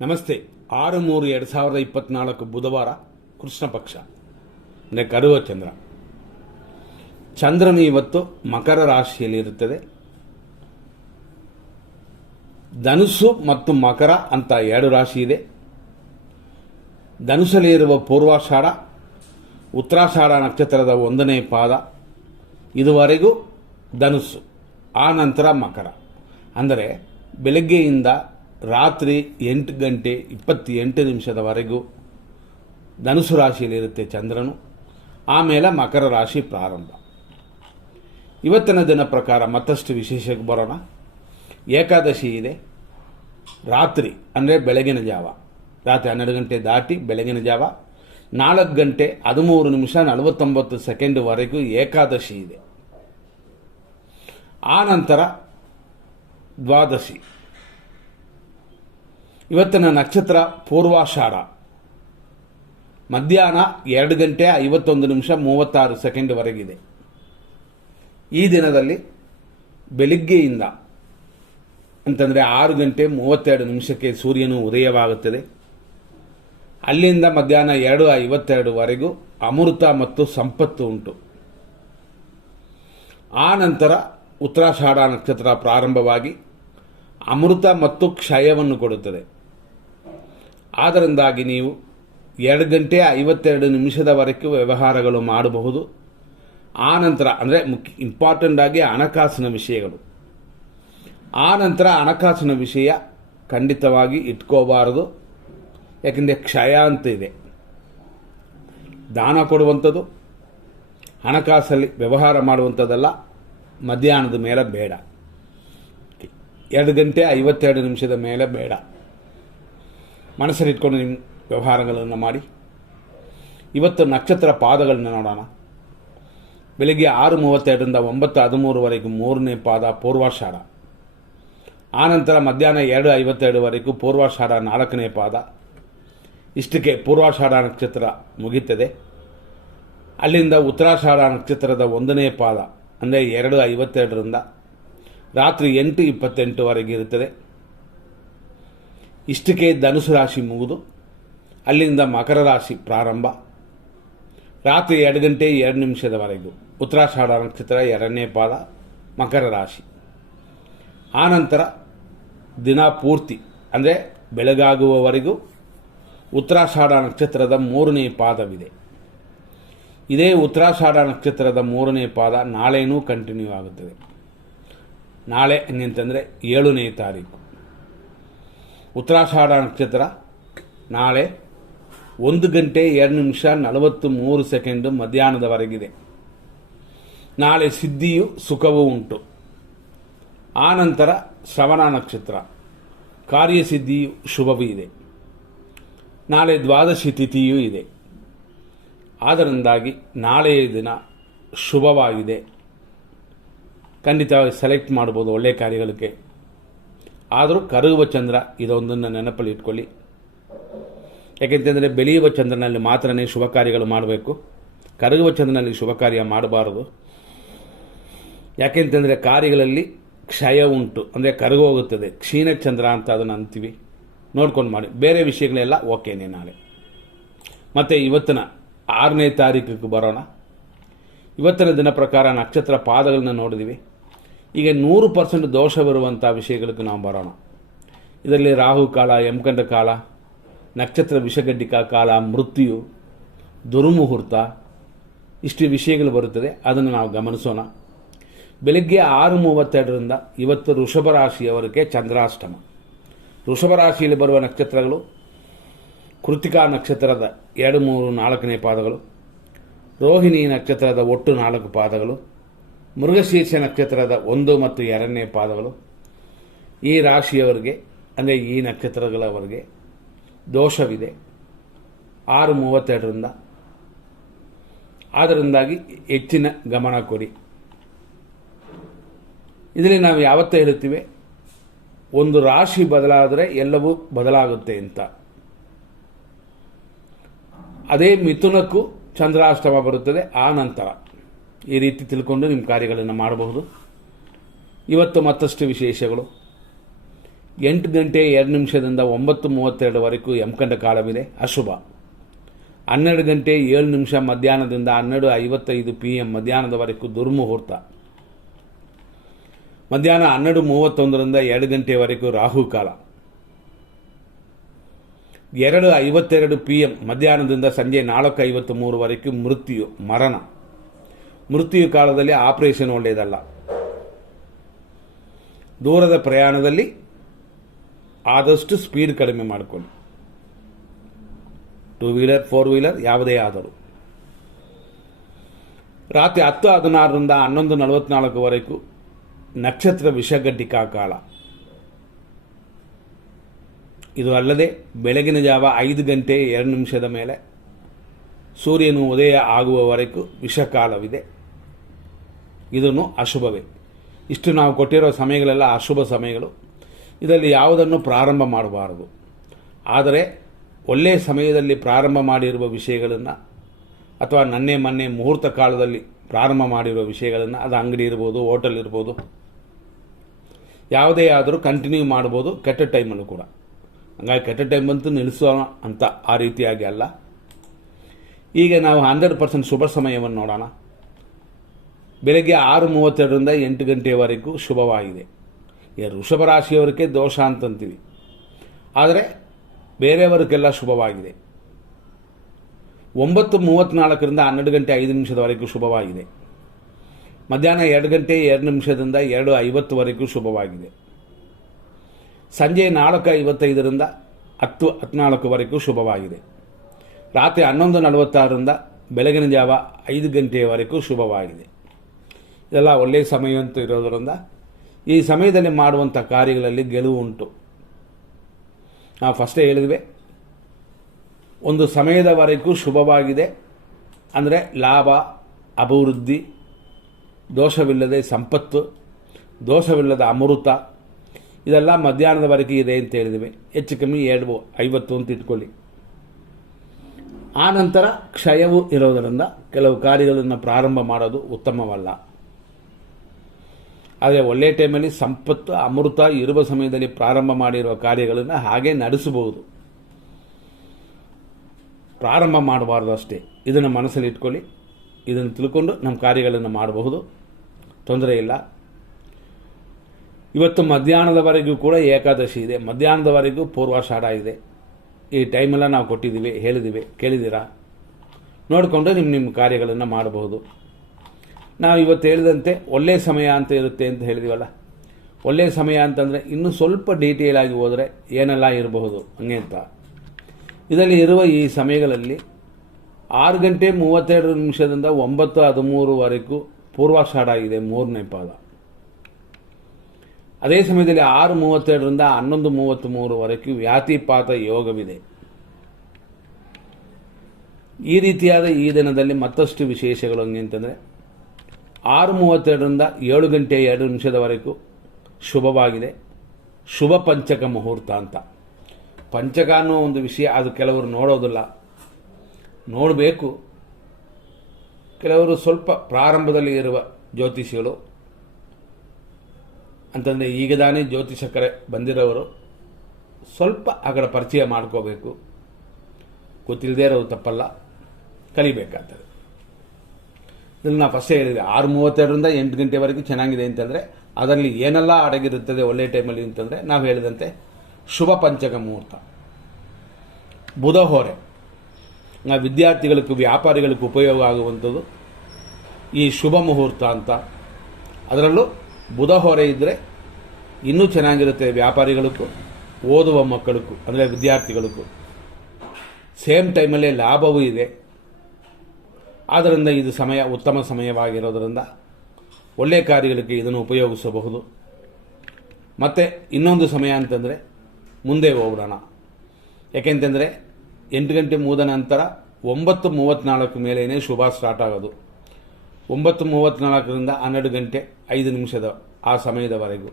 ನಮಸ್ತೆ. 6/3/2024 ಬುಧವಾರ, ಕೃಷ್ಣ ಪಕ್ಷ, ಅಂದರೆ ಕರುವ ಚಂದ್ರ. ಚಂದ್ರನು ಇವತ್ತು ಮಕರ ರಾಶಿಯಲ್ಲಿ ಇರುತ್ತದೆ. ಧನುಸ್ಸು ಮತ್ತು ಮಕರ ಅಂತ ಎರಡು ರಾಶಿ ಇದೆ. ಧನುಸಲ್ಲಿ ಇರುವ ಪೂರ್ವಾಷಾಢ, ಉತ್ತರಾಷಾಢ ನಕ್ಷತ್ರದ 1ನೇ ಪಾದ ಇದುವರೆಗೂ ಧನುಸ್ಸು, ಆ ನಂತರ ಮಕರ. ಅಂದರೆ ಬೆಳಗ್ಗೆಯಿಂದ ರಾತ್ರಿ 8:28 ಧನುಸು ರಾಶಿಯಲ್ಲಿರುತ್ತೆ ಚಂದ್ರನು. ಆಮೇಲೆ ಮಕರ ರಾಶಿ ಪ್ರಾರಂಭ. ಇವತ್ತಿನ ದಿನ ಪ್ರಕಾರ ಮತ್ತಷ್ಟು ವಿಶೇಷಕ್ಕೆ ಬರೋಣ. ಏಕಾದಶಿ ಇದೆ. ರಾತ್ರಿ ಅಂದರೆ ಬೆಳಗಿನ ಜಾವ, ರಾತ್ರಿ 12 ಗಂಟೆ ದಾಟಿ ಬೆಳಗಿನ ಜಾವ 4:13:49 ಏಕಾದಶಿ ಇದೆ. ಆ ನಂತರ ದ್ವಾದಶಿ. ಇವತ್ತಿನ ನಕ್ಷತ್ರ ಪೂರ್ವಾಷಾಢ, ಮಧ್ಯಾಹ್ನ 2:51:36 ಈ ದಿನದಲ್ಲಿ ಬೆಳಿಗ್ಗೆಯಿಂದ ಅಂತಂದರೆ 6:32 ಸೂರ್ಯನು ಉದಯವಾಗುತ್ತದೆ. ಅಲ್ಲಿಂದ ಮಧ್ಯಾಹ್ನ 2:52 ಅಮೃತ ಮತ್ತು ಸಂಪತ್ತು ಉಂಟು. ಆ ನಂತರ ಉತ್ತರಾಷಾಢ ನಕ್ಷತ್ರ ಪ್ರಾರಂಭವಾಗಿ ಅಮೃತ ಮತ್ತು ಕ್ಷಯವನ್ನು ಕೊಡುತ್ತದೆ. ಆದ್ದರಿಂದಾಗಿ ನೀವು 2:52 ವ್ಯವಹಾರಗಳು ಮಾಡಬಹುದು. ಆ ನಂತರ ಅಂದರೆ ಇಂಪಾರ್ಟೆಂಟ್ ಆಗಿ ಹಣಕಾಸಿನ ವಿಷಯಗಳು. ಆ ನಂತರ ಹಣಕಾಸಿನ ವಿಷಯ ಖಂಡಿತವಾಗಿ ಇಟ್ಕೋಬಾರದು. ಯಾಕೆಂದರೆ ಕ್ಷಯ ಅಂತ ಇದೆ. ದಾನ ಕೊಡುವಂಥದ್ದು, ಹಣಕಾಸಲ್ಲಿ ವ್ಯವಹಾರ ಮಾಡುವಂಥದ್ದೆಲ್ಲ ಮಧ್ಯಾಹ್ನದ ಮೇಲೆ ಬೇಡ. 2:52 ಮೇಲೆ ಬೇಡ. ಮನಸ್ಸಲ್ಲಿಟ್ಕೊಂಡು ನಿಮ್ಮ ವ್ಯವಹಾರಗಳನ್ನು ಮಾಡಿ. ಇವತ್ತು ನಕ್ಷತ್ರ ಪಾದಗಳನ್ನು ನೋಡೋಣ. ಬೆಳಿಗ್ಗೆ 6:32 9:13 3ನೇ ಪಾದ ಪೂರ್ವಾಷಾಢ. ಆನಂತರ ಮಧ್ಯಾಹ್ನ 2:52 ಪೂರ್ವಾಷಾಢ 4ನೇ ಪಾದ. ಇಷ್ಟಕ್ಕೆ ಪೂರ್ವಾಷಾಢ ನಕ್ಷತ್ರ ಮುಗಿಯುತ್ತದೆ. ಅಲ್ಲಿಂದ ಉತ್ತರಾಷಾಢ ನಕ್ಷತ್ರದ 1ನೇ ಪಾದ ಅಂದರೆ 2:52 ರಾತ್ರಿ 8:28 ಇರುತ್ತದೆ. ಇಷ್ಟಕ್ಕೆ ಧನುಸು ರಾಶಿ ಮುಗಿದು ಅಲ್ಲಿಂದ ಮಕರ ರಾಶಿ ಪ್ರಾರಂಭ. ರಾತ್ರಿ 2:02 ಉತ್ತರಾಷಾಢ ನಕ್ಷತ್ರ 2ನೇ ಪಾದ ಮಕರ ರಾಶಿ. ಆನಂತರ ದಿನ ಪೂರ್ತಿ ಅಂದರೆ ಬೆಳಗಾಗುವವರೆಗೂ ಉತ್ತರಾಷಾಢ ನಕ್ಷತ್ರದ 3ನೇ ಪಾದವಿದೆ. ಇದೇ ಉತ್ತರಾಷಾಢ ನಕ್ಷತ್ರದ 3ನೇ ಪಾದ ನಾಳೆನೂ ಕಂಟಿನ್ಯೂ ಆಗುತ್ತದೆ. ನಾಳೆ ಅಂತಂದರೆ 7ನೇ ತಾರೀಕು. ಉತ್ತರಾಷಾಢ ನಕ್ಷತ್ರ ನಾಳೆ 1:02:43 ಮಧ್ಯಾಹ್ನದವರೆಗಿದೆ. ನಾಳೆ ಸಿದ್ಧಿಯು ಸುಖವೂ ಉಂಟು. ಆನಂತರ ಶ್ರವಣ ನಕ್ಷತ್ರ, ಕಾರ್ಯಸಿದ್ಧಿಯು ಶುಭವೂ ಇದೆ. ನಾಳೆ ದ್ವಾದಶಿ ತಿಥಿಯೂ ಇದೆ. ಆದ್ದರಿಂದಾಗಿ ನಾಳೆಯ ದಿನ ಶುಭವಾಗಿದೆ. ಖಂಡಿತವಾಗಿ ಸೆಲೆಕ್ಟ್ ಮಾಡ್ಬೋದು ಒಳ್ಳೆಯ ಕಾರ್ಯಗಳಿಗೆ. ಆದರೂ ಕರಗುವ ಚಂದ್ರ ಇದೊಂದನ್ನು ನೆನಪಲ್ಲಿ ಇಟ್ಕೊಳ್ಳಿ. ಯಾಕೆಂತಂದರೆ ಬೆಳೆಯುವ ಚಂದ್ರನಲ್ಲಿ ಮಾತ್ರನೇ ಶುಭ ಕಾರ್ಯಗಳು ಮಾಡಬೇಕು. ಕರಗುವ ಚಂದ್ರನಲ್ಲಿ ಶುಭ ಕಾರ್ಯ ಮಾಡಬಾರದು. ಯಾಕೆಂತಂದರೆ ಕಾರ್ಯಗಳಲ್ಲಿ ಕ್ಷಯ ಉಂಟು, ಅಂದರೆ ಕರಗೋಗುತ್ತದೆ. ಕ್ಷೀಣ ಚಂದ್ರ ಅಂತ ಅದನ್ನು ಅಂತೀವಿ. ನೋಡ್ಕೊಂಡು ಮಾಡಿ. ಬೇರೆ ವಿಷಯಗಳೆಲ್ಲ ಓಕೆನೇ. ನಾಳೆ ಮತ್ತು ಇವತ್ತಿನ 6ನೇ ತಾರೀಕಿಗೆ ಬರೋಣ. ಇವತ್ತಿನ ದಿನ ಪ್ರಕಾರ ನಕ್ಷತ್ರ ಪಾದಗಳನ್ನ ನೋಡಿದ್ದೀವಿ. ಈಗ 100% ದೋಷವಿರುವಂಥ ವಿಷಯಗಳಿಗೆ ನಾವು ಬರೋಣ. ಇದರಲ್ಲಿ ರಾಹುಕಾಲ, ಯಮಕಂಡ ಕಾಲ, ನಕ್ಷತ್ರ ವಿಷಗಡ್ಡಿಕಾ ಕಾಲ, ಮೃತ್ಯು, ದುರ್ಮುಹೂರ್ತ, ಇಷ್ಟು ವಿಷಯಗಳು ಬರುತ್ತದೆ. ಅದನ್ನು ನಾವು ಗಮನಿಸೋಣ. ಬೆಳಗ್ಗೆ 6:32 ಇವತ್ತು ವೃಷಭ ರಾಶಿಯವರಿಗೆ ಚಂದ್ರಾಷ್ಟಮ. ವೃಷಭ ರಾಶಿಯಲ್ಲಿ ಬರುವ ನಕ್ಷತ್ರಗಳು ಕೃತಿಕಾ ನಕ್ಷತ್ರದ 2, 3, 4ನೇ ಪಾದಗಳು, ರೋಹಿಣಿ ನಕ್ಷತ್ರದ ಒಟ್ಟು 4 ಪಾದಗಳು, ಮೃಗಶೀರ್ಷ ನಕ್ಷತ್ರದ 1 ಮತ್ತು 2ನೇ ಪಾದಗಳು. ಈ ರಾಶಿಯವರಿಗೆ ಅಂದರೆ ಈ ನಕ್ಷತ್ರಗಳವರಿಗೆ ದೋಷವಿದೆ 6:32. ಆದ್ದರಿಂದಾಗಿ ಹೆಚ್ಚಿನ ಗಮನ ಕೊಡಿ. ಇದರಲ್ಲಿ ನಾವು ಯಾವತ್ತೇ ಹೇಳುತ್ತೀವಿ, ಒಂದು ರಾಶಿ ಬದಲಾದರೆ ಎಲ್ಲವೂ ಬದಲಾಗುತ್ತೆ ಅಂತ. ಅದೇ ಮಿಥುನಕ್ಕೂ ಚಂದ್ರಾಷ್ಟಮ ಬರುತ್ತದೆ. ಆ ನಂತರ ಈ ರೀತಿ ತಿಳ್ಕೊಂಡು ನಿಮ್ಮ ಕಾರ್ಯಗಳನ್ನು ಮಾಡಬಹುದು. ಇವತ್ತು ಮತ್ತಷ್ಟು ವಿಶೇಷಗಳು. 8 ಗಂಟೆ 2 ನಿಮಿಷದಿಂದ 9:32ವರೆಗೂ ಯಮಕಂಡ ಕಾಲವಿದೆ, ಅಶುಭ. 12 ಗಂಟೆ 7 ನಿಮಿಷ ಮಧ್ಯಾಹ್ನದಿಂದ 12:55 PM ಮಧ್ಯಾಹ್ನದವರೆಗೂ ದುರ್ಮುಹೂರ್ತ. ಮಧ್ಯಾಹ್ನ 12:31ರಿಂದ 2 ಗಂಟೆವರೆಗೂ ರಾಹುಕಾಲ. 2:52 PM ಮಧ್ಯಾಹ್ನದಿಂದ ಸಂಜೆ 4:53ವರೆಗೂ ಮೃತ್ಯು, ಮರಣ. ಮೃತ್ಯು ಕಾಲದಲ್ಲಿ ಆಪರೇಷನ್ ಒಳ್ಳೆಯದಲ್ಲ. ದೂರದ ಪ್ರಯಾಣದಲ್ಲಿ ಆದಷ್ಟು ಸ್ಪೀಡ್ ಕಡಿಮೆ ಮಾಡಿಕೊಳ್ಳಿ. 2 ವೀಲರ್ 4 ವೀಲರ್ ಯಾವುದೇ ಆದರೂ. ರಾತ್ರಿ 10:16ರಿಂದ 11:44ವರೆಗೂ ನಕ್ಷತ್ರ ವಿಷಗಡ್ಡಿಕಾ ಕಾಲ. ಇದು ಅಲ್ಲದೆ ಬೆಳಗಿನ ಜಾವ 5 ಗಂಟೆ 2 ನಿಮಿಷದ ಮೇಲೆ ಸೂರ್ಯನು ಉದಯ ಆಗುವವರೆಗೂ ವಿಷಕಾಲವಿದೆ. ಇದನ್ನು ಅಶುಭವೇ. ಇಷ್ಟು ನಾವು ಕೊಟ್ಟಿರೋ ಸಮಯಗಳೆಲ್ಲ ಅಶುಭ ಸಮಯಗಳು. ಇದರಲ್ಲಿ ಯಾವುದನ್ನು ಪ್ರಾರಂಭ ಮಾಡಬಾರದು. ಆದರೆ ಒಳ್ಳೆಯ ಸಮಯದಲ್ಲಿ ಪ್ರಾರಂಭ ಮಾಡಿರುವ ವಿಷಯಗಳನ್ನು ಅಥವಾ ಮೊನ್ನೆ ಮುಹೂರ್ತ ಕಾಲದಲ್ಲಿ ಪ್ರಾರಂಭ ಮಾಡಿರುವ ವಿಷಯಗಳನ್ನು, ಅದು ಅಂಗಡಿ ಇರ್ಬೋದು, ಹೋಟೆಲ್ ಇರ್ಬೋದು, ಯಾವುದೇ ಆದರೂ ಕಂಟಿನ್ಯೂ ಮಾಡ್ಬೋದು, ಕೆಟ್ಟ ಟೈಮಲ್ಲೂ ಕೂಡ. ಹಂಗಾಗಿ ಕೆಟ್ಟ ಟೈಮ್ ಅಂತೂ ನಿಲ್ಲಿಸೋಣ ಅಂತ ಆ ರೀತಿಯಾಗಿ ಅಲ್ಲ. ಈಗ ನಾವು 100% ಶುಭ ಸಮಯವನ್ನು ನೋಡೋಣ. ಬೆಳಗ್ಗೆ 6:32ರಿಂದ 8 ಗಂಟೆಯವರೆಗೂ ಶುಭವಾಗಿದೆ. ವೃಷಭ ರಾಶಿಯವರಿಗೆ ದೋಷ ಅಂತಂತೀವಿ, ಆದರೆ ಬೇರೆಯವರಿಗೆಲ್ಲ ಶುಭವಾಗಿದೆ. 9:34ರಿಂದ 12 ಗಂಟೆ 5 ನಿಮಿಷದವರೆಗೂ ಶುಭವಾಗಿದೆ. ಮಧ್ಯಾಹ್ನ 2 ಗಂಟೆ 2 ನಿಮಿಷದಿಂದ 2:50ವರೆಗೂ ಶುಭವಾಗಿದೆ. ಸಂಜೆ 4:55ರಿಂದ 10:14ವರೆಗೂ ಶುಭವಾಗಿದೆ. ರಾತ್ರಿ 11:46ರಿಂದ ಬೆಳಗಿನ ಜಾವ 5 ಗಂಟೆಯವರೆಗೂ ಶುಭವಾಗಿದೆ. ಇದೆಲ್ಲ ಒಳ್ಳೆಯ ಸಮಯ ಅಂತೂ ಇರೋದರಿಂದ ಈ ಸಮಯದಲ್ಲಿ ಮಾಡುವಂಥ ಕಾರ್ಯಗಳಲ್ಲಿ ಗೆಲುವು ಉಂಟು. ನಾವು ಫಸ್ಟೇ ಹೇಳಿದ್ವಿ, ಒಂದು ಸಮಯದವರೆಗೂ ಶುಭವಾಗಿದೆ ಅಂದರೆ ಲಾಭ, ಅಭಿವೃದ್ಧಿ, ದೋಷವಿಲ್ಲದೆ ಸಂಪತ್ತು, ದೋಷವಿಲ್ಲದ ಅಮೃತ, ಇದೆಲ್ಲ ಮಧ್ಯಾಹ್ನದವರೆಗೆ ಇದೆ ಅಂತ ಹೇಳಿದ್ವಿ. ಹೆಚ್ಚು ಕಮ್ಮಿ 2:50 ಅಂತ ಇಟ್ಕೊಳ್ಳಿ. ಆ ನಂತರ ಕ್ಷಯವು ಇರೋದರಿಂದ ಕೆಲವು ಕಾರ್ಯಗಳನ್ನು ಪ್ರಾರಂಭ ಮಾಡೋದು ಉತ್ತಮವಲ್ಲ. ಆದರೆ ಒಳ್ಳೆಯ ಟೈಮಲ್ಲಿ ಸಂಪತ್ತು, ಅಮೃತ ಇರುವ ಸಮಯದಲ್ಲಿ ಪ್ರಾರಂಭ ಮಾಡಿರುವ ಕಾರ್ಯಗಳನ್ನು ಹಾಗೆ ನಡೆಸಬಹುದು. ಪ್ರಾರಂಭ ಮಾಡಬಾರ್ದು ಅಷ್ಟೇ. ಇದನ್ನು ಮನಸ್ಸಲ್ಲಿ ಇಟ್ಕೊಳ್ಳಿ. ಇದನ್ನು ತಿಳ್ಕೊಂಡು ನಮ್ಮ ಕಾರ್ಯಗಳನ್ನು ಮಾಡಬಹುದು, ತೊಂದರೆ ಇಲ್ಲ. ಇವತ್ತು ಮಧ್ಯಾಹ್ನದವರೆಗೂ ಕೂಡ ಏಕಾದಶಿ ಇದೆ. ಮಧ್ಯಾಹ್ನದವರೆಗೂ ಪೂರ್ವಾಷಾಢ ಇದೆ. ಈ ಟೈಮೆಲ್ಲ ನಾವು ಕೊಟ್ಟಿದ್ದೀವಿ, ಹೇಳಿದ್ದೀವಿ, ಕೇಳಿದ್ದೀರಾ. ನೋಡಿಕೊಂಡು ನಿಮ್ಮ ಕಾರ್ಯಗಳನ್ನು ಮಾಡಬಹುದು. ನಾವು ಇವತ್ತು ಹೇಳಿದಂತೆ ಒಳ್ಳೆಯ ಸಮಯ ಅಂತ ಇರುತ್ತೆ ಅಂತ ಹೇಳಿದೀವಲ್ಲ, ಒಳ್ಳೆಯ ಸಮಯ ಅಂತಂದರೆ ಇನ್ನೂ ಸ್ವಲ್ಪ ಡೀಟೇಲ್ ಆಗಿ ಹೋದರೆ ಏನೆಲ್ಲ ಇರಬಹುದು ಹಂಗೆ ಅಂತ. ಇದರಲ್ಲಿ ಇರುವ ಈ ಸಮಯಗಳಲ್ಲಿ 6 ಗಂಟೆ 32 ನಿಮಿಷದಿಂದ 9:13ವರೆಗೂ ಪೂರ್ವಾಷಾಢ ಇದೆ, 3ನೇ ಪಾದ. ಅದೇ ಸಮಯದಲ್ಲಿ 6:32ರಿಂದ 11:33ವರೆಗೂ ವ್ಯಾತಿಪಾತ ಯೋಗವಿದೆ. ಈ ರೀತಿಯಾದ ಈ ದಿನದಲ್ಲಿ ಮತ್ತಷ್ಟು ವಿಶೇಷಗಳು ಹಂಗೆ ಅಂತಂದರೆ 6:32ರಿಂದ 7 ಗಂಟೆ 2 ನಿಮಿಷದವರೆಗೂ ಶುಭವಾಗಿದೆ. ಶುಭ ಪಂಚಕ ಮುಹೂರ್ತ ಅಂತ. ಪಂಚಕ ಅನ್ನೋ ಒಂದು ವಿಷಯ ಅದು ಕೆಲವರು ನೋಡೋದಿಲ್ಲ, ನೋಡಬೇಕು. ಕೆಲವರು ಸ್ವಲ್ಪ ಪ್ರಾರಂಭದಲ್ಲಿ ಇರುವ ಜ್ಯೋತಿಷಿಗಳು ಅಂತಂದರೆ ಈಗ ತಾನೇ ಜ್ಯೋತಿಷಕರೇ ಬಂದಿರೋರು ಸ್ವಲ್ಪ ಆಗಡ ಪರಿಚಯ ಮಾಡ್ಕೋಬೇಕು. ಗೊತ್ತಿಲ್ಲದೆ ಇರೋದು ತಪ್ಪಲ್ಲ, ಕಲಿಬೇಕಾಗ್ತದೆ. ಇದನ್ನು ನಾವು ಫಸ್ಟೇ ಹೇಳಿದ್ವಿ, 6:32ರಿಂದ 8 ಗಂಟೆವರೆಗೂ ಚೆನ್ನಾಗಿದೆ ಅಂತಂದರೆ ಅದರಲ್ಲಿ ಏನೆಲ್ಲ ಅಡಗಿರುತ್ತದೆ ಒಳ್ಳೆಯ ಟೈಮಲ್ಲಿ ಅಂತಂದರೆ ನಾವು ಹೇಳಿದಂತೆ ಶುಭ ಪಂಚಕ ಮುಹೂರ್ತ, ಬುಧ ಹೊರೆ, ವಿದ್ಯಾರ್ಥಿಗಳಿಗೂ ವ್ಯಾಪಾರಿಗಳಿಗೂ ಉಪಯೋಗ ಆಗುವಂಥದ್ದು ಈ ಶುಭ ಮುಹೂರ್ತ ಅಂತ. ಅದರಲ್ಲೂ ಬುಧ ಹೊರೆ ಇದ್ದರೆ ಇನ್ನೂ ಚೆನ್ನಾಗಿರುತ್ತೆ. ವ್ಯಾಪಾರಿಗಳಿಗೂ, ಓದುವ ಮಕ್ಕಳಿಗೂ ಅಂದರೆ ವಿದ್ಯಾರ್ಥಿಗಳಿಗೂ ಸೇಮ್ ಟೈಮಲ್ಲೇ ಲಾಭವೂ ಇದೆ. ಆದ್ದರಿಂದ ಇದು ಸಮಯ ಉತ್ತಮ ಸಮಯವಾಗಿರೋದರಿಂದ ಒಳ್ಳೆಯ ಕಾರ್ಯಗಳಿಗೆ ಇದನ್ನು ಉಪಯೋಗಿಸಬಹುದು. ಮತ್ತು ಇನ್ನೊಂದು ಸಮಯ ಅಂತಂದರೆ ಮುಂದೆ ಹೋಗೋಣ. ಯಾಕೆಂತಂದರೆ 8 ಗಂಟೆ ಮುಗಿದ ನಂತರ 9:34 ಮೇಲೇ ಶುಭ ಸ್ಟಾರ್ಟ್ ಆಗೋದು. 9:34ರಿಂದ 12 ಗಂಟೆ 5 ನಿಮಿಷದ ಆ ಸಮಯದವರೆಗೂ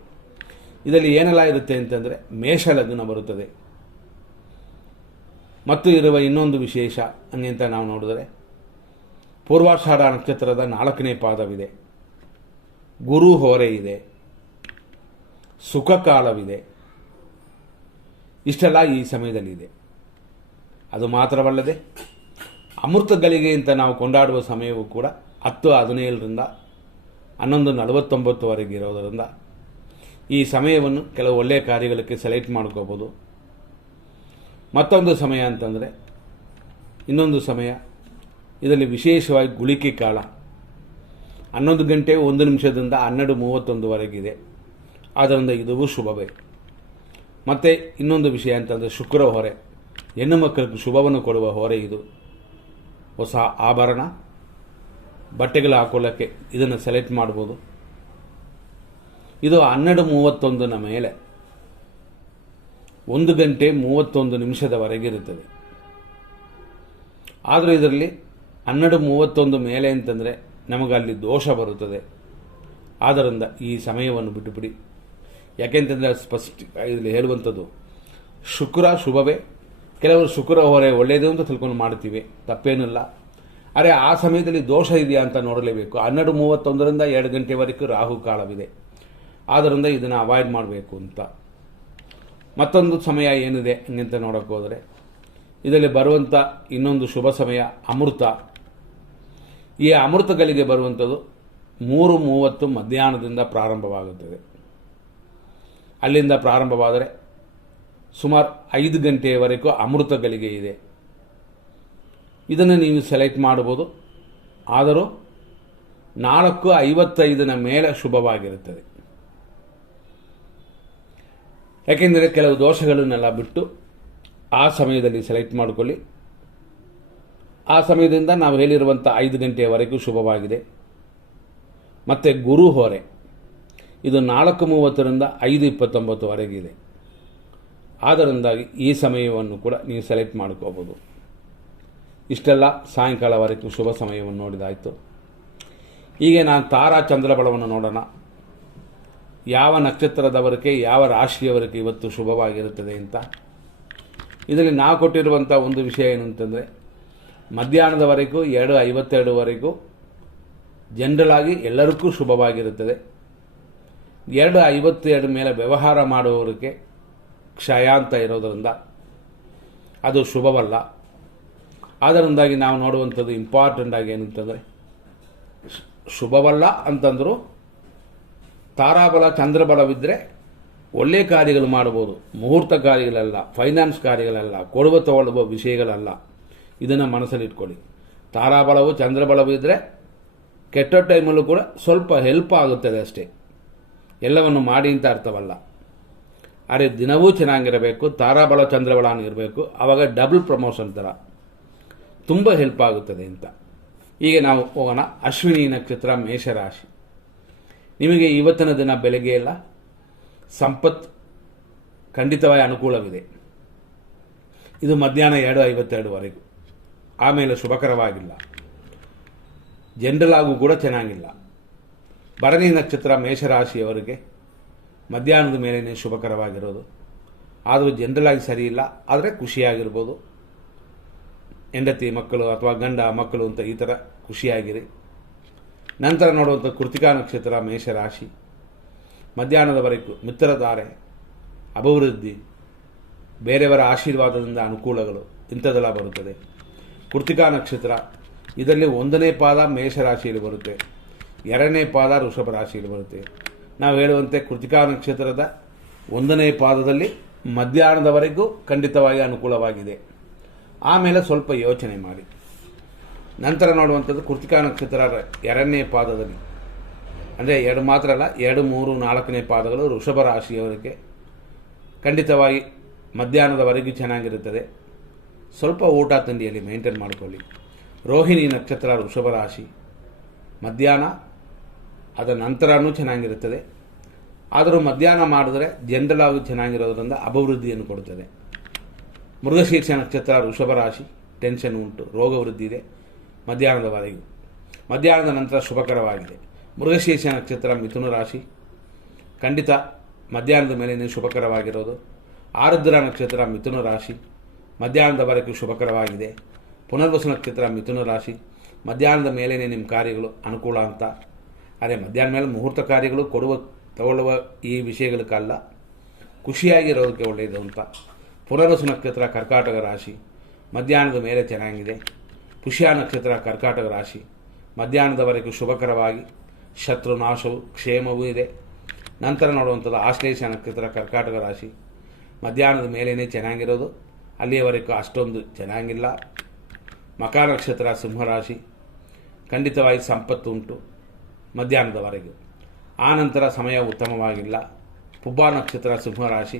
ಇದರಲ್ಲಿ ಏನೆಲ್ಲ ಇರುತ್ತೆ ಅಂತಂದರೆ ಮೇಷ ಲಗ್ನ ಬರುತ್ತದೆ. ಮತ್ತು ಇರುವ ಇನ್ನೊಂದು ವಿಶೇಷ ಹಂಗೆ ಅಂತ ನಾವು ನೋಡಿದರೆ ಪೂರ್ವಾಷಾಢ ನಕ್ಷತ್ರದ 4ನೇ ಪಾದವಿದೆ, ಗುರು ಹೋರೆ ಇದೆ, ಸುಖ ಕಾಲವಿದೆ, ಇಷ್ಟೆಲ್ಲ ಈ ಸಮಯದಲ್ಲಿದೆ. ಅದು ಮಾತ್ರವಲ್ಲದೆ ಅಮೃತ ಗಳಿಗೆ ಅಂತ ನಾವು ಕೊಂಡಾಡುವ ಸಮಯವೂ ಕೂಡ 10:17ರಿಂದ 11:49ವರೆಗೆ ಇರೋದರಿಂದ ಈ ಸಮಯವನ್ನು ಕೆಲವು ಒಳ್ಳೆಯ ಕಾರ್ಯಗಳಿಗೆ ಸೆಲೆಕ್ಟ್ ಮಾಡ್ಕೋಬೋದು. ಮತ್ತೊಂದು ಸಮಯ ಅಂತಂದರೆ ಇನ್ನೊಂದು ಸಮಯ, ಇದರಲ್ಲಿ ವಿಶೇಷವಾಗಿ ಗುಳಿಕೆ ಕಾಲ 11 ಗಂಟೆ 1 ನಿಮಿಷದಿಂದ 12:31ವರೆಗಿದೆ. ಆದ್ದರಿಂದ ಇದು ಶುಭವೇ. ಮತ್ತು ಇನ್ನೊಂದು ವಿಷಯ ಅಂತಂದರೆ ಶುಕ್ರ ಹೊರೆ, ಹೆಣ್ಣು ಮಕ್ಕಳಿಗೆ ಶುಭವನ್ನು ಕೊಡುವ ಹೊರೆ ಇದು. ಹೊಸ ಆಭರಣ ಬಟ್ಟೆಗಳು ಹಾಕೊಳ್ಳೋಕ್ಕೆ ಇದನ್ನು ಸೆಲೆಕ್ಟ್ ಮಾಡ್ಬೋದು. ಇದು 12:31ನ ಮೇಲೆ 1 ಗಂಟೆ 31 ನಿಮಿಷದವರೆಗಿರುತ್ತದೆ. ಆದರೆ ಇದರಲ್ಲಿ 12:31 ಮೇಲೆ ಅಂತಂದರೆ ನಮಗಲ್ಲಿ ದೋಷ ಬರುತ್ತದೆ. ಆದ್ದರಿಂದ ಈ ಸಮಯವನ್ನು ಬಿಟ್ಟುಬಿಡಿ. ಯಾಕೆಂತಂದರೆ ಸ್ಪಷ್ಟ ಇದರಲ್ಲಿ ಹೇಳುವಂಥದ್ದು ಶುಕ್ರ ಶುಭವೇ. ಕೆಲವರು ಶುಕ್ರ ಹೊರೆ ಒಳ್ಳೆಯದು ಅಂತ ತಿಳ್ಕೊಂಡು ಮಾಡ್ತೀವಿ, ತಪ್ಪೇನಿಲ್ಲ. ಆದರೆ ಆ ಸಮಯದಲ್ಲಿ ದೋಷ ಇದೆಯಾ ಅಂತ ನೋಡಲೇಬೇಕು. 12:31ರಿಂದ 2 ಗಂಟೆವರೆಗೂ ರಾಹು ಕಾಲವಿದೆ. ಆದ್ದರಿಂದ ಇದನ್ನು ಅವಾಯ್ಡ್ ಮಾಡಬೇಕು ಅಂತ. ಮತ್ತೊಂದು ಸಮಯ ಏನಿದೆ ಅಂತ ನೋಡೋಕೆ ಹೋದರೆ ಇದರಲ್ಲಿ ಬರುವಂಥ ಇನ್ನೊಂದು ಶುಭ ಸಮಯ ಅಮೃತ. ಈ ಅಮೃತಗಳಿಗೆ ಬರುವಂಥದ್ದು 3:30 ಮಧ್ಯಾಹ್ನದಿಂದ ಪ್ರಾರಂಭವಾಗುತ್ತದೆ. ಅಲ್ಲಿಂದ ಪ್ರಾರಂಭವಾದರೆ ಸುಮಾರು 5 ಗಂಟೆಯವರೆಗೂ ಅಮೃತಗಳಿಗೆ ಇದೆ. ಇದನ್ನು ನೀವು ಸೆಲೆಕ್ಟ್ ಮಾಡಬಹುದು. ಆದರೂ 4:55ನ ಮೇಲೆ ಶುಭವಾಗಿರುತ್ತದೆ. ಯಾಕೆಂದರೆ ಕೆಲವು ದೋಷಗಳನ್ನೆಲ್ಲ ಬಿಟ್ಟು ಆ ಸಮಯದಲ್ಲಿ ಸೆಲೆಕ್ಟ್ ಮಾಡಿಕೊಳ್ಳಿ. ಆ ಸಮಯದಿಂದ ನಾವು ಹೇಳಿರುವಂಥ 5 ಗಂಟೆಯವರೆಗೂ ಶುಭವಾಗಿದೆ. ಮತ್ತು ಗುರು ಹೊರೆ ಇದು 4:30ರಿಂದ 5:29ವರೆಗಿದೆ. ಆದ್ದರಿಂದಾಗಿ ಈ ಸಮಯವನ್ನು ಕೂಡ ನೀವು ಸೆಲೆಕ್ಟ್ ಮಾಡ್ಕೋಬೋದು. ಇಷ್ಟೆಲ್ಲ ಸಾಯಂಕಾಲವರೆಗೂ ಶುಭ ಸಮಯವನ್ನು ನೋಡಿದಾಯಿತು. ಹೀಗೆ ನಾನು ತಾರಾ ಚಂದ್ರಬಲವನ್ನು ನೋಡೋಣ. ಯಾವ ನಕ್ಷತ್ರದವರೆಗೆ ಯಾವ ರಾಶಿಯವರೆಗೆ ಇವತ್ತು ಶುಭವಾಗಿರುತ್ತದೆ ಅಂತ. ಇದರಲ್ಲಿ ನಾವು ಕೊಟ್ಟಿರುವಂಥ ಒಂದು ವಿಷಯ ಏನು ಅಂತಂದರೆ ಮಧ್ಯಾಹ್ನದವರೆಗೂ 2:52ವರೆಗೂ ಜನರಲ್ ಆಗಿ ಎಲ್ಲರಿಗೂ ಶುಭವಾಗಿರುತ್ತದೆ. 2:52 ಮೇಲೆ ವ್ಯವಹಾರ ಮಾಡುವವರಿಗೆ ಕ್ಷಯ ಅಂತ ಇರೋದರಿಂದ ಅದು ಶುಭವಲ್ಲ. ಅದರಿಂದಾಗಿ ನಾವು ನೋಡುವಂಥದ್ದು ಇಂಪಾರ್ಟೆಂಟ್ ಆಗಿ ಏನಂತಂದರೆ ಶುಭವಲ್ಲ ಅಂತಂದರೂ ತಾರಾಬಲ ಚಂದ್ರಬಲವಿದ್ದರೆ ಒಳ್ಳೆಯ ಕಾರ್ಯಗಳು ಮಾಡ್ಬೋದು. ಮುಹೂರ್ತ ಕಾರ್ಯಗಳಲ್ಲ, ಫೈನಾನ್ಸ್ ಕಾರ್ಯಗಳಲ್ಲ, ಕೊಡುವ ತಗೊಳ್ಳುವ ವಿಷಯಗಳಲ್ಲ. ಇದನ್ನು ಮನಸ್ಸಲ್ಲಿಟ್ಕೊಳ್ಳಿ. ತಾರಾಬಲವು ಚಂದ್ರಬಲವು ಇದ್ದರೆ ಕೆಟ್ಟ ಟೈಮಲ್ಲೂ ಕೂಡ ಸ್ವಲ್ಪ ಹೆಲ್ಪ್ ಆಗುತ್ತದೆ ಅಷ್ಟೇ. ಎಲ್ಲವನ್ನು ಮಾಡಿ ಅಂತ ಅರ್ಥವಲ್ಲ. ಆದರೆ ದಿನವೂ ಚೆನ್ನಾಗಿರಬೇಕು, ತಾರಾಬಲ ಚಂದ್ರಬಲ ಇರಬೇಕು. ಆವಾಗ ಡಬಲ್ ಪ್ರಮೋಷನ್ ಥರ ತುಂಬ ಹೆಲ್ಪ್ ಆಗುತ್ತದೆ ಅಂತ. ಈಗ ನಾವು ಹೋಗೋಣ ಅಶ್ವಿನಿ ನಕ್ಷತ್ರ ಮೇಷರಾಶಿ. ನಿಮಗೆ ಇವತ್ತಿನ ದಿನ ಬೆಳಗ್ಗೆ ಎಲ್ಲ ಸಂಪತ್ತು ಖಂಡಿತವಾಗಿ ಅನುಕೂಲವಿದೆ. ಇದು ಮಧ್ಯಾಹ್ನ 2:52ವರೆಗೂ. ಆಮೇಲೆ ಶುಭಕರವಾಗಿಲ್ಲ. ಜನರಲ್ ಆಗೂ ಕೂಡ ಚೆನ್ನಾಗಿಲ್ಲ. ಭರಣಿ ನಕ್ಷತ್ರ ಮೇಷರಾಶಿಯವರಿಗೆ ಮಧ್ಯಾಹ್ನದ ಮೇಲೇ ಶುಭಕರವಾಗಿರೋದು. ಆದರೂ ಜನರಲ್ ಆಗಿ ಸರಿ ಇಲ್ಲ. ಆದರೆ ಖುಷಿಯಾಗಿರ್ಬೋದು. ಹೆಂಡತಿ ಮಕ್ಕಳು ಅಥವಾ ಗಂಡ ಮಕ್ಕಳು ಅಂತ ಈ ಥರ ಖುಷಿಯಾಗಿರಿ. ನಂತರ ನೋಡುವಂಥ ಕೃತಿಕಾ ನಕ್ಷತ್ರ ಮೇಷರಾಶಿ ಮಧ್ಯಾಹ್ನದವರೆಗೂ ಮಿತ್ರಧಾರೆ, ಅಭಿವೃದ್ಧಿ, ಬೇರೆಯವರ ಆಶೀರ್ವಾದದಿಂದ ಅನುಕೂಲಗಳು ಇಂಥದ್ದೆಲ್ಲ ಬರುತ್ತದೆ. ಕೃತಿಕಾ ನಕ್ಷತ್ರ ಇದರಲ್ಲಿ 1ನೇ ಪಾದ ಮೇಷರಾಶಿಯಲ್ಲಿ ಬರುತ್ತೆ, 2ನೇ ಪಾದ ವೃಷಭ ರಾಶಿಯಲ್ಲಿ ಬರುತ್ತೆ. ನಾವು ಹೇಳುವಂತೆ ಕೃತಿಕಾ ನಕ್ಷತ್ರದ 1ನೇ ಪಾದದಲ್ಲಿ ಮಧ್ಯಾಹ್ನದವರೆಗೂ ಖಂಡಿತವಾಗಿ ಅನುಕೂಲವಾಗಿದೆ. ಆಮೇಲೆ ಸ್ವಲ್ಪ ಯೋಚನೆ ಮಾಡಿ. ನಂತರ ನೋಡುವಂಥದ್ದು ಕೃತಿಕಾ ನಕ್ಷತ್ರ 2ನೇ ಪಾದದಲ್ಲಿ, ಅಂದರೆ 2 ಮಾತ್ರ ಅಲ್ಲ, 2, 3, 4ನೇ ಪಾದಗಳು ವೃಷಭ ರಾಶಿಯವರಿಗೆ ಖಂಡಿತವಾಗಿ ಮಧ್ಯಾಹ್ನದವರೆಗೂ ಚೆನ್ನಾಗಿರುತ್ತದೆ. ಸ್ವಲ್ಪ ಊಟ ತಿಂಡಿಯಲ್ಲಿ ಮೇಂಟೈನ್ ಮಾಡಿಕೊಳ್ಳಿ. ರೋಹಿಣಿ ನಕ್ಷತ್ರ ವೃಷಭ ರಾಶಿ ಮಧ್ಯಾಹ್ನ ಅದರ ನಂತರನೂ ಚೆನ್ನಾಗಿರುತ್ತದೆ. ಆದರೂ ಮಧ್ಯಾಹ್ನ ಮಾಡಿದ್ರೆ ಜನರಲ್ ಆಗಿ ಚೆನ್ನಾಗಿರೋದ್ರಿಂದ ಅಭಿವೃದ್ಧಿಯನ್ನು ಕೊಡುತ್ತದೆ. ಮೃಗಶೀರ್ಷ ನಕ್ಷತ್ರ ವೃಷಭ ರಾಶಿ ಟೆನ್ಷನ್ ಉಂಟು, ರೋಗ ವೃದ್ಧಿ ಇದೆ ಮಧ್ಯಾಹ್ನದವರೆಗೂ. ಮಧ್ಯಾಹ್ನದ ನಂತರ ಶುಭಕರವಾಗಿದೆ. ಮೃಗಶೀರ್ಷ ನಕ್ಷತ್ರ ಮಿಥುನ ರಾಶಿ ಖಂಡಿತ ಮಧ್ಯಾಹ್ನದ ಮೇಲೆ ಶುಭಕರವಾಗಿರೋದು. ಆರುದ್ರ ನಕ್ಷತ್ರ ಮಿಥುನ ರಾಶಿ ಮಧ್ಯಾಹ್ನದವರೆಗೂ ಶುಭಕರವಾಗಿದೆ. ಪುನರ್ವಸು ನಕ್ಷತ್ರ ಮಿಥುನ ರಾಶಿ ಮಧ್ಯಾಹ್ನದ ಮೇಲೇ ನಿಮ್ಮ ಕಾರ್ಯಗಳು ಅನುಕೂಲ ಅಂತ. ಅದೇ ಮಧ್ಯಾಹ್ನ ಮೇಲೆ ಮುಹೂರ್ತ ಕಾರ್ಯಗಳು ತಗೊಳ್ಳುವ ಈ ವಿಷಯಗಳಕ್ಕಲ್ಲ, ಖುಷಿಯಾಗಿರೋದಕ್ಕೆ ಒಳ್ಳೆಯದು ಅಂತ. ಪುನರ್ವಸು ನಕ್ಷತ್ರ ಕರ್ಕಾಟಕ ರಾಶಿ, ಮಧ್ಯಾಹ್ನದ ಮೇಲೆ ಚೆನ್ನಾಗಿದೆ. ಪುಷ್ಯ ನಕ್ಷತ್ರ ಕರ್ಕಾಟಕ ರಾಶಿ, ಮಧ್ಯಾಹ್ನದವರೆಗೂ ಶುಭಕರವಾಗಿ ಶತ್ರುನಾಶವು ಕ್ಷೇಮವೂ ಇದೆ. ನಂತರ ನೋಡುವಂಥದ್ದು ಆಶ್ಲೇಷ ನಕ್ಷತ್ರ ಕರ್ಕಾಟಕ ರಾಶಿ, ಮಧ್ಯಾಹ್ನದ ಮೇಲೇ ಚೆನ್ನಾಗಿರೋದು, ಅಲ್ಲಿಯವರೆಗೂ ಅಷ್ಟೊಂದು ಚೆನ್ನಾಗಿಲ್ಲ. ಮಕಾ ನಕ್ಷತ್ರ ಸಿಂಹರಾಶಿ, ಖಂಡಿತವಾಗಿ ಸಂಪತ್ತು ಉಂಟು ಮಧ್ಯಾಹ್ನದವರೆಗೂ, ಆ ನಂತರ ಸಮಯ ಉತ್ತಮವಾಗಿಲ್ಲ. ಪುಬ್ಬ ನಕ್ಷತ್ರ ಸಿಂಹರಾಶಿ,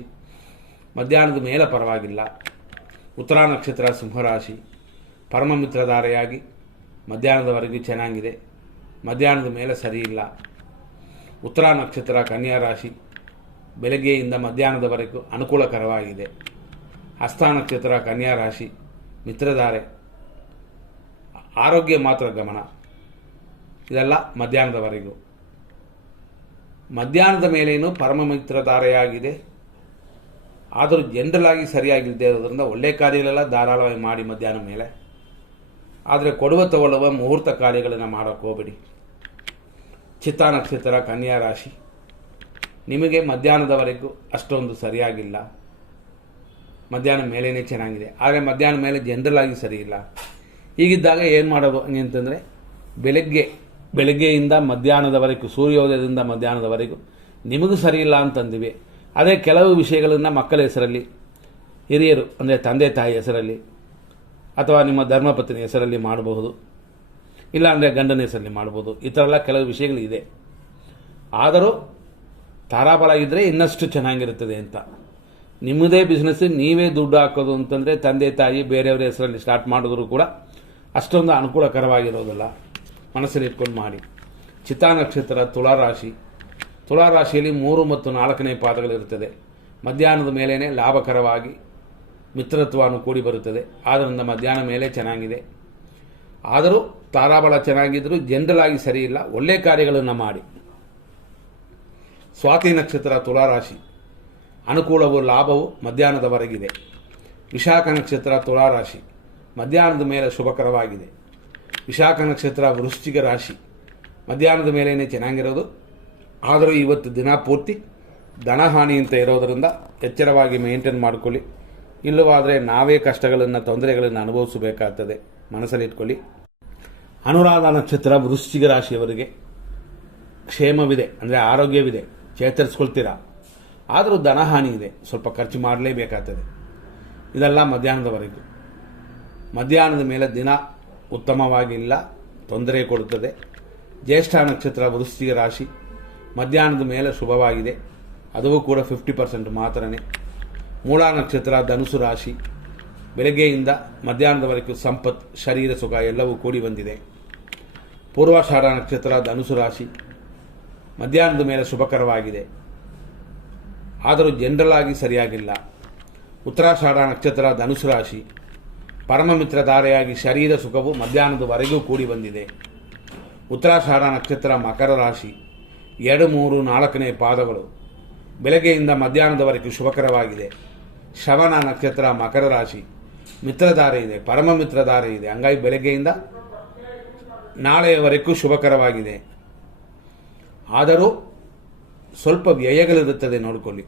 ಮಧ್ಯಾಹ್ನದ ಮೇಲೆ ಪರವಾಗಿಲ್ಲ. ಉತ್ತರ ನಕ್ಷತ್ರ ಸಿಂಹರಾಶಿ, ಪರಮ ಮಿತ್ರಧಾರೆಯಾಗಿ ಮಧ್ಯಾಹ್ನದವರೆಗೂ ಚೆನ್ನಾಗಿದೆ, ಮಧ್ಯಾಹ್ನದ ಮೇಲೆ ಸರಿಯಿಲ್ಲ. ಉತ್ತರ ನಕ್ಷತ್ರ ಕನ್ಯಾ ರಾಶಿ, ಬೆಳಗ್ಗೆಯಿಂದ ಮಧ್ಯಾಹ್ನದವರೆಗೂ ಅನುಕೂಲಕರವಾಗಿದೆ. ಹಸ್ತ ನಕ್ಷತ್ರ ಕನ್ಯಾ ರಾಶಿ, ಮಿತ್ರಧಾರೆ, ಆರೋಗ್ಯ ಮಾತ್ರ ಗಮನ, ಇದೆಲ್ಲ ಮಧ್ಯಾಹ್ನದವರೆಗೂ. ಮಧ್ಯಾಹ್ನದ ಮೇಲೇನು ಪರಮ ಮಿತ್ರಧಾರೆಯಾಗಿದೆ, ಆದರೂ ಜನರಲ್ ಆಗಿ ಸರಿಯಾಗಿಲ್ಲದೆ ಇರೋದ್ರಿಂದ ಒಳ್ಳೆ ಕಾರ್ಯಗಳೆಲ್ಲ ಧಾರಾಳವಾಗಿ ಮಾಡಿ ಮಧ್ಯಾಹ್ನ ಮೇಲೆ. ಆದರೆ ಕೊಡುವ ತಗೊಳ್ಳುವ ಮುಹೂರ್ತ ಕಾರ್ಯಗಳನ್ನು ಮಾಡೋಕ್ಕೆ ಹೋಗಬೇಡಿ. ಚಿತ್ತಾ ನಕ್ಷತ್ರ ಕನ್ಯಾ ರಾಶಿ, ನಿಮಗೆ ಮಧ್ಯಾಹ್ನದವರೆಗೂ ಅಷ್ಟೊಂದು ಸರಿಯಾಗಿಲ್ಲ, ಮಧ್ಯಾಹ್ನ ಮೇಲೇ ಚೆನ್ನಾಗಿದೆ, ಆದರೆ ಮಧ್ಯಾಹ್ನ ಮೇಲೆ ಜನರಲ್ ಆಗಿ ಸರಿಯಿಲ್ಲ. ಹೀಗಿದ್ದಾಗ ಏನು ಮಾಡೋದು ಅಂತಂದರೆ, ಬೆಳಗ್ಗೆಯಿಂದ ಮಧ್ಯಾಹ್ನದವರೆಗೂ, ಸೂರ್ಯೋದಯದಿಂದ ಮಧ್ಯಾಹ್ನದವರೆಗೂ ನಿಮಗೂ ಸರಿಯಿಲ್ಲ ಅಂತಂದಿವಿ. ಅದೇ ಕೆಲವು ವಿಷಯಗಳನ್ನು ಮಕ್ಕಳ ಹೆಸರಲ್ಲಿ, ಹಿರಿಯರು ಅಂದರೆ ತಂದೆ ತಾಯಿ ಹೆಸರಲ್ಲಿ ಅಥವಾ ನಿಮ್ಮ ಧರ್ಮಪತ್ನಿ ಹೆಸರಲ್ಲಿ ಮಾಡಬಹುದು, ಇಲ್ಲಾಂದರೆ ಗಂಡನ ಹೆಸರಲ್ಲಿ ಮಾಡ್ಬೋದು. ಈ ಥರ ಎಲ್ಲ ಕೆಲವು ವಿಷಯಗಳಿದೆ. ಆದರೂ ತಾರಾಬಲ ಇದ್ದರೆ ಇನ್ನಷ್ಟು ಚೆನ್ನಾಗಿರುತ್ತದೆ ಅಂತ. ನಿಮ್ಮದೇ ಬಿಸ್ನೆಸ್, ನೀವೇ ದುಡ್ಡು ಹಾಕೋದು ಅಂತಂದರೆ ತಂದೆ ತಾಯಿ ಬೇರೆಯವರ ಹೆಸರಲ್ಲಿ ಸ್ಟಾರ್ಟ್ ಮಾಡಿದ್ರು ಕೂಡ ಅಷ್ಟೊಂದು ಅನುಕೂಲಕರವಾಗಿರೋದಿಲ್ಲ. ಮನಸ್ಸಲ್ಲಿ ಇಟ್ಕೊಂಡು ಮಾಡಿ. ಚಿತ್ತಾ ನಕ್ಷತ್ರ ತುಲಾರಾಶಿ, ತುಲಾರಾಶಿಯಲ್ಲಿ 3 ಮತ್ತು 4ನೇ ಪಾದಗಳಿರುತ್ತದೆ. ಮಧ್ಯಾಹ್ನದ ಮೇಲೇ ಲಾಭಕರವಾಗಿ ಮಿತ್ರತ್ವವನ್ನು ಕೂಡಿ ಬರುತ್ತದೆ. ಆದ್ದರಿಂದ ಮಧ್ಯಾಹ್ನ ಮೇಲೆ ಚೆನ್ನಾಗಿದೆ. ಆದರೂ ತಾರಾಬಲ ಚೆನ್ನಾಗಿದ್ದರೂ ಜನರಲ್ ಆಗಿ ಸರಿಯಿಲ್ಲ, ಒಳ್ಳೆಯ ಕಾರ್ಯಗಳನ್ನು ಮಾಡಿ. ಸ್ವಾತಿ ನಕ್ಷತ್ರ ತುಲಾರಾಶಿ, ಅನುಕೂಲವು ಲಾಭವು ಮಧ್ಯಾಹ್ನದವರೆಗಿದೆ. ವಿಶಾಖ ನಕ್ಷತ್ರ ತುಲಾರಾಶಿ, ಮಧ್ಯಾಹ್ನದ ಮೇಲೆ ಶುಭಕರವಾಗಿದೆ. ವಿಶಾಖ ನಕ್ಷತ್ರ ವೃಶ್ಚಿಕ ರಾಶಿ, ಮಧ್ಯಾಹ್ನದ ಮೇಲೇ ಚೆನ್ನಾಗಿರೋದು, ಆದರೂ ಇವತ್ತು ದಿನ ಪೂರ್ತಿ ಧನಹಾನಿ ಅಂತ ಇರೋದರಿಂದ ಎಚ್ಚರವಾಗಿ ಮೇಂಟೈನ್ ಮಾಡಿಕೊಳ್ಳಿ. ಇಲ್ಲವಾದರೆ ನಾವೇ ಕಷ್ಟಗಳನ್ನು, ತೊಂದರೆಗಳನ್ನು ಅನುಭವಿಸಬೇಕಾಗ್ತದೆ, ಮನಸ್ಸಲ್ಲಿ ಇಟ್ಕೊಳ್ಳಿ. ಅನುರಾಧ ನಕ್ಷತ್ರ ವೃಶ್ಚಿಕ ರಾಶಿಯವರಿಗೆ ಕ್ಷೇಮವಿದೆ, ಅಂದರೆ ಆರೋಗ್ಯವಿದೆ, ಚೇತರಿಸ್ಕೊಳ್ತೀರಾ. ಆದರೂ ಧನಹಾನಿ ಇದೆ, ಸ್ವಲ್ಪ ಖರ್ಚು ಮಾಡಲೇಬೇಕಾಗ್ತದೆ. ಇದೆಲ್ಲ ಮಧ್ಯಾಹ್ನದವರೆಗೂ. ಮಧ್ಯಾಹ್ನದ ಮೇಲೆ ದಿನ ಉತ್ತಮವಾಗಿಲ್ಲ, ತೊಂದರೆ ಕೊಡುತ್ತದೆ. ಜ್ಯೇಷ್ಠ ನಕ್ಷತ್ರ ವೃಶ್ಚಿಕ ರಾಶಿ, ಮಧ್ಯಾಹ್ನದ ಮೇಲೆ ಶುಭವಾಗಿದೆ, ಅದೂ ಕೂಡ 50% ಮಾತ್ರನೇ. ಮೂಲ ನಕ್ಷತ್ರ ಧನುಸು ರಾಶಿ, ಬೆಳಗ್ಗೆಯಿಂದ ಮಧ್ಯಾಹ್ನದವರೆಗೂ ಸಂಪತ್ತು, ಶರೀರ ಸುಖ ಎಲ್ಲವೂ ಕೂಡಿ ಬಂದಿದೆ. ಪೂರ್ವಾಷಾಢ ನಕ್ಷತ್ರ ಧನುಸು ರಾಶಿ, ಮಧ್ಯಾಹ್ನದ ಮೇಲೆ ಶುಭಕರವಾಗಿದೆ, ಆದರೂ ಜನರಲ್ ಆಗಿ ಸರಿಯಾಗಿಲ್ಲ. ಉತ್ತರಾಷಾಢ ನಕ್ಷತ್ರ ಧನುಸು ರಾಶಿ, ಪರಮ ಮಿತ್ರಧಾರೆಯಾಗಿ ಶರೀರ ಸುಖವು ಮಧ್ಯಾಹ್ನದವರೆಗೂ ಕೂಡಿ ಬಂದಿದೆ. ಉತ್ತರಾಷಾಢ ನಕ್ಷತ್ರ ಮಕರ ರಾಶಿ, 2, 3, 4ನೇ ಪಾದಗಳು ಬೆಳಗ್ಗೆಯಿಂದ ಮಧ್ಯಾಹ್ನದವರೆಗೂ ಶುಭಕರವಾಗಿದೆ. ಶ್ರವಣ ನಕ್ಷತ್ರ ಮಕರ ರಾಶಿ, ಮಿತ್ರಧಾರೆ ಇದೆ, ಪರಮ ಮಿತ್ರಧಾರೆ ಇದೆ, ಹಂಗಾಗಿ ಬೆಳಗ್ಗೆಯಿಂದ ನಾಳೆಯವರೆಗೂ ಶುಭಕರವಾಗಿದೆ. ಆದರೂ ಸ್ವಲ್ಪ ವ್ಯಯಗಳಿರುತ್ತದೆ, ನೋಡಿಕೊಳ್ಳಿ.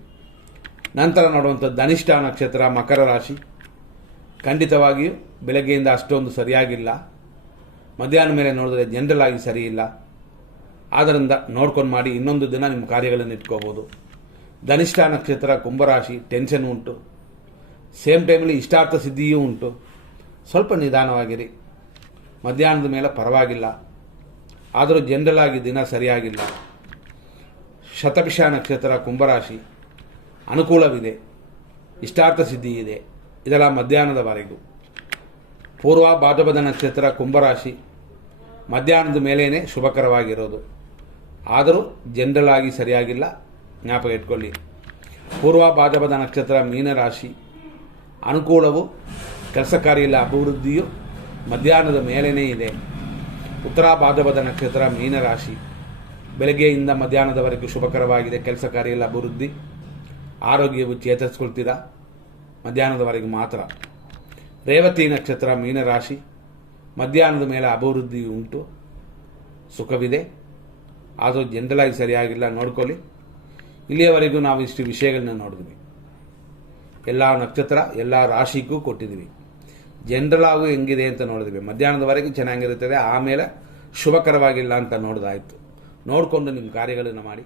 ನಂತರ ನೋಡುವಂಥ ಧನಿಷ್ಠ ನಕ್ಷತ್ರ ಮಕರ ರಾಶಿ, ಖಂಡಿತವಾಗಿಯೂ ಬೆಳಗ್ಗೆಯಿಂದ ಅಷ್ಟೊಂದು ಸರಿಯಾಗಿಲ್ಲ, ಮಧ್ಯಾಹ್ನ ಮೇಲೆ ನೋಡಿದ್ರೆ ಜನರಲ್ ಆಗಿ ಸರಿಯಿಲ್ಲ. ಆದ್ದರಿಂದ ನೋಡ್ಕೊಂಡು ಮಾಡಿ, ಇನ್ನೊಂದು ದಿನ ನಿಮ್ಮ ಕಾರ್ಯಗಳನ್ನು ಇಟ್ಕೋಬೋದು. ಧನಿಷ್ಠ ನಕ್ಷತ್ರ ಕುಂಭರಾಶಿ, ಟೆನ್ಷನ್ ಉಂಟು, ಸೇಮ್ ಟೈಮಲ್ಲಿ ಇಷ್ಟಾರ್ಥ ಸಿದ್ಧಿಯೂ ಉಂಟು, ಸ್ವಲ್ಪ ನಿಧಾನವಾಗಿರಿ. ಮಧ್ಯಾಹ್ನದ ಮೇಲೆ ಪರವಾಗಿಲ್ಲ, ಆದರೂ ಜನರಲ್ ಆಗಿ ದಿನ ಸರಿಯಾಗಿಲ್ಲ. ಶತಭಿಷ ನಕ್ಷತ್ರ ಕುಂಭರಾಶಿ, ಅನುಕೂಲವಿದೆ, ಇಷ್ಟಾರ್ಥ ಸಿದ್ಧಿ ಇದೆ, ಇದೆಲ್ಲ ಮಧ್ಯಾಹ್ನದವರೆಗೂ. ಪೂರ್ವ ಭಾದ್ರಪದ ನಕ್ಷತ್ರ ಕುಂಭರಾಶಿ, ಮಧ್ಯಾಹ್ನದ ಮೇಲೇ ಶುಭಕರವಾಗಿರೋದು, ಆದರೂ ಜನರಲ್ ಆಗಿ ಸರಿಯಾಗಿಲ್ಲ, ಜ್ಞಾಪಕ ಇಟ್ಕೊಳ್ಳಿ. ಪೂರ್ವ ಭಾದ್ರಪದ ನಕ್ಷತ್ರ ಮೀನರಾಶಿ, ಅನುಕೂಲವು, ಕೆಲಸ ಕಾರ್ಯಗಳ ಅಭಿವೃದ್ಧಿಯು ಮಧ್ಯಾಹ್ನದ ಮೇಲೇ ಇದೆ. ಉತ್ತರ ಭಾದ್ರಪದ ನಕ್ಷತ್ರ ಮೀನರಾಶಿ, ಬೆಳಗ್ಗೆಯಿಂದ ಮಧ್ಯಾಹ್ನದವರೆಗೂ ಶುಭಕರವಾಗಿದೆ, ಕೆಲಸ ಕಾರ್ಯಗಳ ಅಭಿವೃದ್ಧಿ, ಆರೋಗ್ಯವು ಚೇತರಿಸ್ಕೊಳ್ತೀರಾ, ಮಧ್ಯಾಹ್ನದವರೆಗೂ ಮಾತ್ರ. ರೇವತಿ ನಕ್ಷತ್ರ ಮೀನರಾಶಿ, ಮಧ್ಯಾಹ್ನದ ಮೇಲೆ ಅಭಿವೃದ್ಧಿ ಉಂಟು, ಸುಖವಿದೆ, ಆದರೂ ಜನರಲ್ ಆಗಿ ಸರಿಯಾಗಿಲ್ಲ, ನೋಡ್ಕೊಳ್ಳಿ. ಇಲ್ಲಿಯವರೆಗೂ ನಾವು ಇಷ್ಟು ವಿಷಯಗಳನ್ನ ನೋಡಿದ್ವಿ. ಎಲ್ಲ ನಕ್ಷತ್ರ ಎಲ್ಲ ರಾಶಿಗೂ ಕೊಟ್ಟಿದ್ದೀವಿ. ಜನರಲ್ ಆಗು ಹೆಂಗಿದೆ ಅಂತ ನೋಡಿದ್ವಿ. ಮಧ್ಯಾಹ್ನದವರೆಗೆ ಚೆನ್ನಾಗಿರುತ್ತದೆ, ಆಮೇಲೆ ಶುಭಕರವಾಗಿಲ್ಲ ಅಂತ ನೋಡೋದಾಯಿತು. ನೋಡಿಕೊಂಡು ನಿಮ್ಮ ಕಾರ್ಯಗಳನ್ನು ಮಾಡಿ.